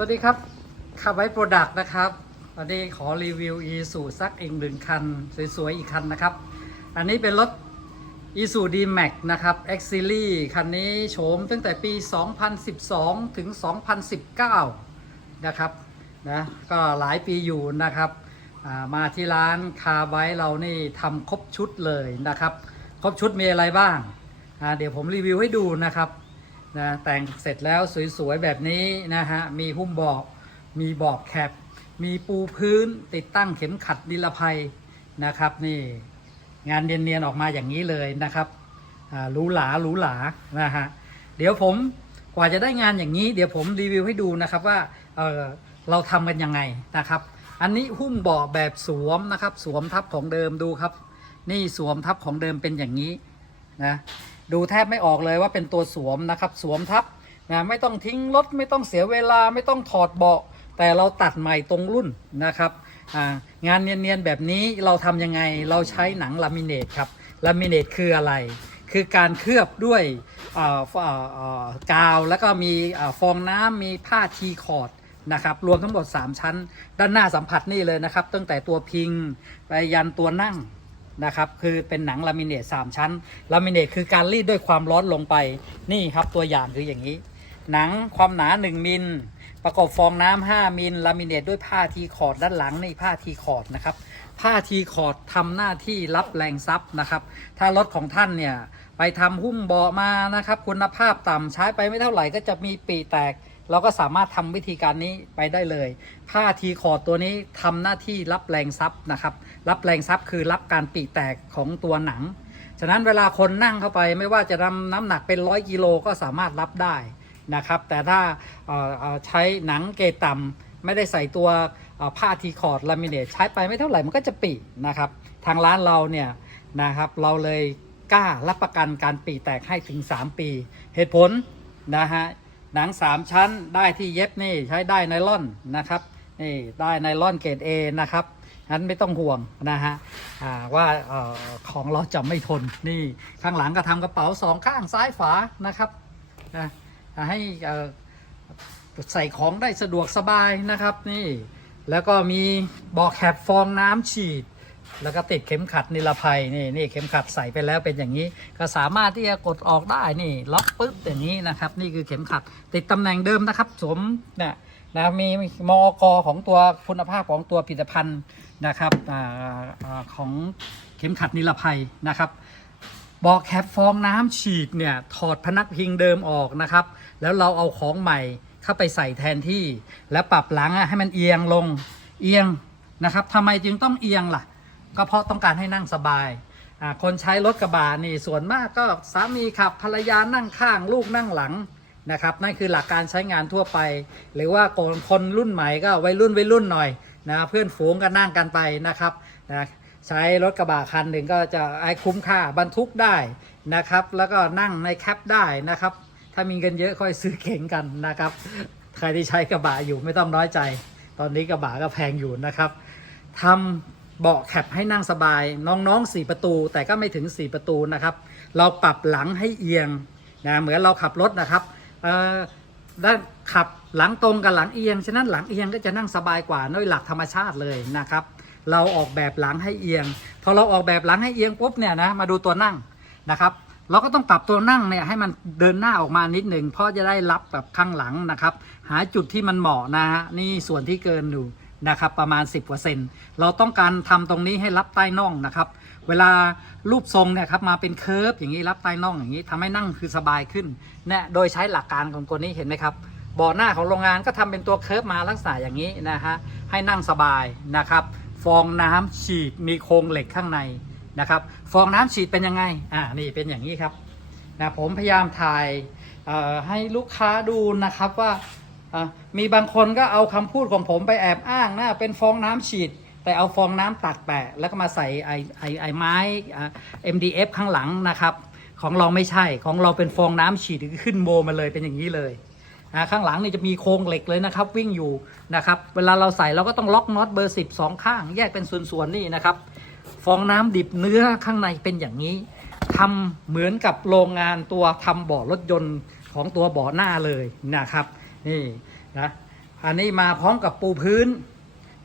สวัสดีครับขับไว้โปรดักต์นะครับวันนี้ขอรีวิว e สูสักอีกหนึ่งคัน สวยๆ อีกคันนะครับ อันนี้เป็นรถ e s u d m a x นะครับ X Series คันนี้โฉมตั้งแต่ปี 2012 ถึง 2019 นะครับนะก็หลายปีอยู่นะครับมาที่ร้านคาไว้เรานี่ทำครบชุดเลยนะครับ ครบชุดมีอะไรบ้าง เดี๋ยวผมรีวิวให้ดูนะครับ นะแต่งเสร็จแล้วสวยๆแบบนี้นะฮะมีหุ้มเบอกมีเบอกแคปมีปูพื้นติดตั้งเข็มขัดนิรภัยนะครับนี่งานเนียนๆออกมาอย่างนี้เลยนะครับหรูหราหรูหรานะฮะเดี๋ยวผมกว่าจะได้งานอย่างนี้ เดี๋ยวผมรีวิวให้ดูนะครับว่าเเราทำกันยังไงนะครับ อันนี้หุ้มเบาะแบบสวมนะครับ สวมทับของเดิมดูครับ นี่สวมทับของเดิมเป็นอย่างนี้นะ ดูแทบไม่ออกเลยว่าเป็นตัวสวมนะครับ สวมทับนะไม่ต้องทิ้งรถไม่ต้องเสียเวลาไม่ต้องถอดเบาะ แต่เราตัดใหม่ตรงรุ่นนะครับงานเนียนๆแบบนี้เราทำยังไงเราใช้หนังลามิเนตครับลามิเนตคืออะไร คือการเคลือบด้วยกาวแล้วก็มีฟองน้ำมีผ้าทีคอร์ดนะครับรวมทั้งหมด 3 ชั้น ด้านหน้าสัมผัสนี่เลยนะครับ ตั้งแต่ตัวพิงไปยันตัวนั่ง นะครับคือเป็นหนังลามิเนต3ชั้นลามิเนตคือการรีดด้วยความร้อนลงไปนี่ครับตัวอย่างคืออย่างนี้ หนังความหนา 1 มิล ประกอบฟองน้ำ5มิลลามิเนตด้วยผ้าทีคอร์ดด้านหลังนี่ผ้าทีคอร์ดนะครับผ้าทีคอร์ดทำหน้าที่รับแรงซับนะครับ ถ้ารถของท่านเนี่ยไปทำหุ้มเบาะมานะครับ คุณภาพต่ำใช้ไปไม่เท่าไหร่ก็จะมีปีแตก เราก็สามารถทำวิธีการนี้ไปได้เลย ผ้าทีคอร์ดตัวนี้ทำหน้าที่รับแรงซับนะครับ รับแรงซับคือรับการปีแตกของตัวหนัง ฉะนั้นเวลาคนนั่งเข้าไปไม่ว่าจะนำน้ำหนักเป็นร้อยกิโลก็สามารถรับได้นะครับ แต่ถ้าใช้หนังเกต่ำไม่ได้ใส่ตัวผ้าทีคอร์ดลามิเนตใช้ไปไม่เท่าไหร่มันก็จะปีนะครับ ทางร้านเราเนี่ยนะครับเราเลยกล้ารับประกันการปีแตกให้ถึง 3 ปี เหตุผลนะฮะ หนัง 3 ชั้นได้ที่เย็บนี่ใช้ได้ไนล่อนนะครับนี่ได้ไนล่อนเกรด A นะครับนั้นไม่ต้องห่วงนะฮะว่าออของเราจะไม่ทนนี่ข้างหลังก็ทำกระเป๋าสองข้างซ้ายฝานะครับนะให้ใส่ของได้สะดวกสบายนะครับนี่แล้วก็มีบอกแคปฟองน้ำฉีด แล้วก็ติดเข็มขัดนิรภัยนี่นี่เข็มขัดใส่ไปแล้วเป็นอย่างนี้ ก็สามารถที่จะกดออกได้นี่ล็อกปึ๊บอย่างนี้นะครับ นี่คือเข็มขัด ติดตำแหน่งเดิมนะครับสวมเนี่ยนะมีมอกของตัวคุณภาพของตัวผลิตภัณฑ์นะครับออของเข็มขัดนิรภัยนะครับบอกแคปฟองน้ำฉีดเนี่ยถอดพนักพิงเดิมออกนะครับ แล้วเราเอาของใหม่เข้าไปใส่แทนที่ แล้วปรับหลังให้มันเอียงลงเอียงนะครับทำไมจึงต้องเอียงล่ะ ก็เพราะต้องการให้นั่งสบายอ่าคนใช้รถกระบะนี่ส่วนมากก็สามีขับภรรยานั่งข้างลูกนั่งหลังนะครับนั่นคือหลักการใช้งานทั่วไป หรือว่าคนคนรุ่นใหม่ก็วัยรุ่นวัยรุ่นหน่อยนะเพื่อนฝูงก็นั่งกันไปนะครับนะใช้รถกระบะคันหนึ่งก็จะไอ้คุ้มค่าบรรทุกได้นะครับ แล้วก็นั่งในแคปได้นะครับ ถ้ามีเงินเยอะค่อยซื้อเข็งกันนะครับ ใครที่ใช้กระบะอยู่ไม่ต้องน้อยใจ ตอนนี้กระบะก็แพงอยู่นะครับทำ เบาะแคปให้นั่งสบาย น้องๆ 4 ประตู แต่ก็ไม่ถึง 4 ประตูนะครับ เราปรับหลังให้เอียงนะเหมือนเราขับรถนะครับเออด้านขับหลังตรงกับหลังเอียง ฉะนั้นหลังเอียงก็จะนั่งสบายกว่าด้วยหลักธรรมชาติเลยนะครับ เราออกแบบหลังให้เอียง พอเราออกแบบหลังให้เอียงปุ๊บเนี่ยนะมาดูตัวนั่งนะครับ เราก็ต้องปรับตัวนั่งเนี่ยให้มันเดินหน้าออกมานิดหนึ่งเพราะจะได้รับแบบข้างหลังนะครับ หาจุดที่มันเหมาะนะฮะนี่ส่วนที่เกินอยู่ นะครับประมาณ 10%เราต้องการทำตรงนี้ให้รับใต้น่องนะครับ เวลารูปทรงเนี่ยครับมาเป็นเคิร์ฟอย่างนี้รับใต้น่องอย่างนี้ทำให้นั่งคือสบายขึ้นเนี่ยโดยใช้หลักการของตัวนี้เห็นไหมครับบาะหน้าของโรงงานก็ทำเป็นตัวเคิร์ฟมาลักษณะอย่างนี้นะฮะให้นั่งสบายนะครับ ฟองน้ำฉีดมีโครงเหล็กข้างในนะครับ ฟองน้ำฉีดเป็นยังไงอ่านี่เป็นอย่างนี้ครับนะผมพยายามถ่ายให้ลูกค้าดูนะครับว่า มีบางคนก็เอาคำพูดของผมไปแอบอ้างนะเป็นฟองน้ำฉีด แต่เอาฟองน้ำตักแปะ แล้วก็มาใส่ไอไอไอไม้ MDF ข้างหลังนะครับ ของเราไม่ใช่ของเราเป็นฟองน้ำฉีดขึ้นโมมาเลยเป็นอย่างนี้เลยนะข้างหลังนี่จะมีโครงเหล็กเลยนะครับ วิ่งอยู่นะครับ เวลาเราใส่เราก็ต้องล็อกน็อตเบอร์สิบสองข้าง แยกเป็นส่วนๆนี่นะครับ ฟองน้ำดิบเนื้อข้างในเป็นอย่างนี้ทำเหมือนกับโรงงานตัวทำเบาะรถยนต์ของตัวเบาะหน้าเลยนะครับ นี่นะอันนี้มาพร้อมกับปูพื้น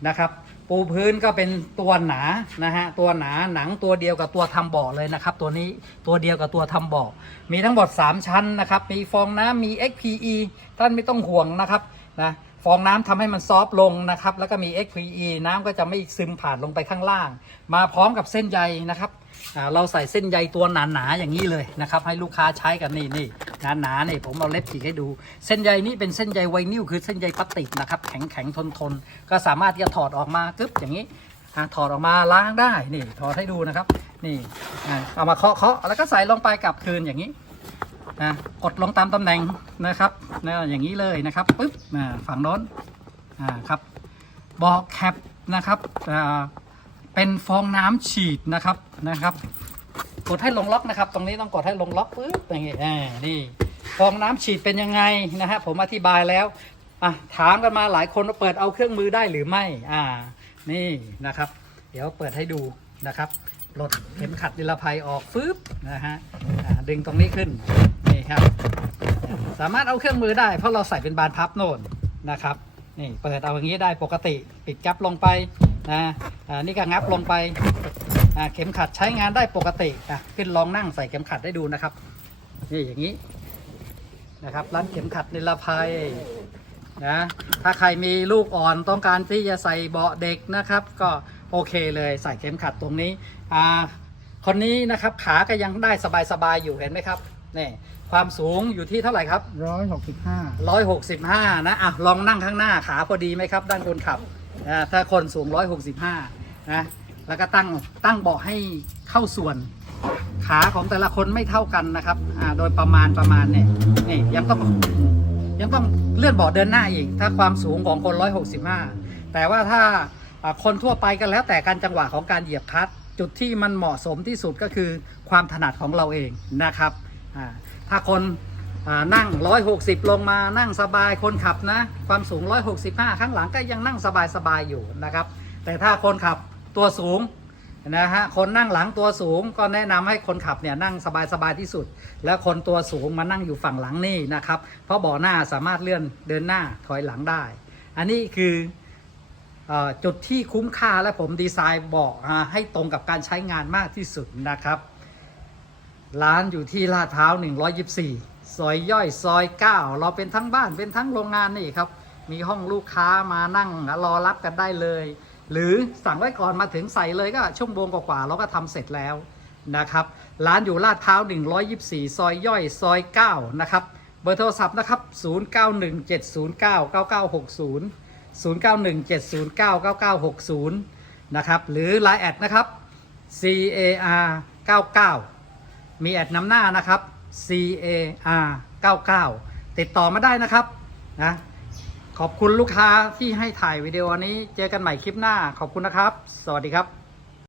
นะครับ ปูพื้นก็เป็นตัวหนานะฮะตัวหนาหนังตัวเดียวกับตัวทำเบาะเลยนะครับ ตัวนี้ตัวเดียวกับตัวทำเบาะมีทั้งหมด3 ชั้นนะครับ มีฟองน้ำมี XPE ท่านไม่ต้องห่วงนะครับนะฟองน้ำทำให้มันซอฟต์ลงนะครับ แล้วก็มี XPE น้ำก็จะไม่ซึมผ่านลงไปข้างล่าง มาพร้อมกับเส้นใยนะครับ เราใส่เส้นใยตัวหนาๆอย่างนี้เลยนะครับ ให้ลูกค้าใช้กันนี่นี่หนาๆนี่ยผมเอาเล็บฉีกให้ดู เส้นใยนี้เป็นเส้นใยไวนิลคือเส้นใยพลาสติกนะครับแข็งแข็งทนทนๆก็สามารถที่จะถอดออกมากึ๊บอย่างนี้ถอดออกมาล้างได้นี่ถอดให้ดูนะครับ นี่เอามาเคาะเคาะแล้วก็ใส่ลงไปกลับคืนอย่างนี้อ่ากดลงตามตำแหน่งนะครับนะอย่างนี้เลยนะครับปึ๊บฝั่งโน้นอ่าครับบอกแคปนะครับเป็นฟองน้ำฉีดนะครับ นะครับ กดให้ลงล็อกนะครับ ตรงนี้ต้องกดให้ลงล็อกปึ๊บอย่างงี้อ่านี่ฟองน้ำฉีดเป็นยังไงนะฮะผมอธิบายแล้วอะถามกันมาหลายคนว่าเปิดเอาเครื่องมือได้หรือไม่อ่านี่นะครับ เดี๋ยวเปิดให้ดูนะครับปลดเข็มขัดนิรภัยออกฟึบนะฮะดึงตรงนี้ขึ้นนี่ครับ สามารถเอาเครื่องมือได้ เพราะเราใส่เป็นบานพับโน่นนะครับนี่เปิดเอาอย่างนี้ได้ปกติ ปิดจับลงไปนะอ่านี่ก็งับลงไป เข็มขัดใช้งานได้ปกติอะขึ้นลองนั่งใส่เข็มขัดได้ดูนะครับ นี่อย่างนี้นะครับรัดเข็มขัดนิรภัยนะถ้าใครมีลูกอ่อนต้องการที่จะใส่เบาะเด็กนะครับ ก็โอเคเลยใส่เข็มขัดตรงนี้อ่าคนนี้นะครับขาก็ยังได้สบายๆอยู่เห็นไหมครับนี่ความสูงอยู่ที่เท่าไหร่ครับร้อยหกสิบห้า165นะอะลองนั่งข้างหน้าขาพอดีไหมครับ ด้านคนขับอ่าถ้าคนสูง 165นะ แล้วก็ตั้งตั้งเบาะให้เข้าส่วน ขาของแต่ละคนไม่เท่ากันนะครับอ่าโดยประมาณประมาณเนี่ยนี่ยังต้องยังต้องเลื่อนเบาะเดินหน้าอีก ถ้าความสูงของคน 165 แต่ว่าถ้าคนทั่วไปก็แล้วแต่การจังหวะของการเหยียบคลัตช์จุดที่มันเหมาะสมที่สุดก็คือความถนัดของเราเองนะครับ ถ้าคนอ่านั่ง 160 ลงมานั่งสบายคนขับนะ ความสูง 165 ข้างหลังก็ยังนั่งสบายๆอยู่นะครับ แต่ถ้าคนขับ ตัวสูงนะฮะคนนั่งหลังตัวสูงก็แนะนำให้คนขับเนี่ยนั่งสบายๆที่สุด แล้วคนตัวสูงมานั่งอยู่ฝั่งหลังนี่นะครับ เพราะเบาะหน้าสามารถเลื่อนเดินหน้าถอยหลังได้ อันนี้คืออจุดที่คุ้มค่าและผมดีไซน์เบาะอ่าให้ตรงกับการใช้งานมากที่สุดนะครับ ร้านอยู่ที่ลาดพร้าว 124 ซอยย่อยซอย 9 เราเป็นทั้งบ้านเป็นทั้งโรงงานนี่ครับ มีห้องลูกค้ามานั่งรอรับกันได้เลย หรือสั่งไว้ก่อนมาถึงใส่เลยก็ชั่วโมงกว่าๆเราก็ทำเสร็จแล้วนะครับร้านอยู่ลาดพร้าว 124 ซอยย่อยซอย 9 นะครับเบอร์โทรศัพท์นะครับ 0917099960 0917099960 นะครับ หรือ Line แอดนะครับ CAR 99 มีแอดนำหน้านะครับ CAR 99 ติดต่อมาได้นะครับนะ ขอบคุณลูกค้าที่ให้ถ่ายวิดีโอนี้ เจอกันใหม่คลิปหน้า ขอบคุณนะครับ สวัสดีครับ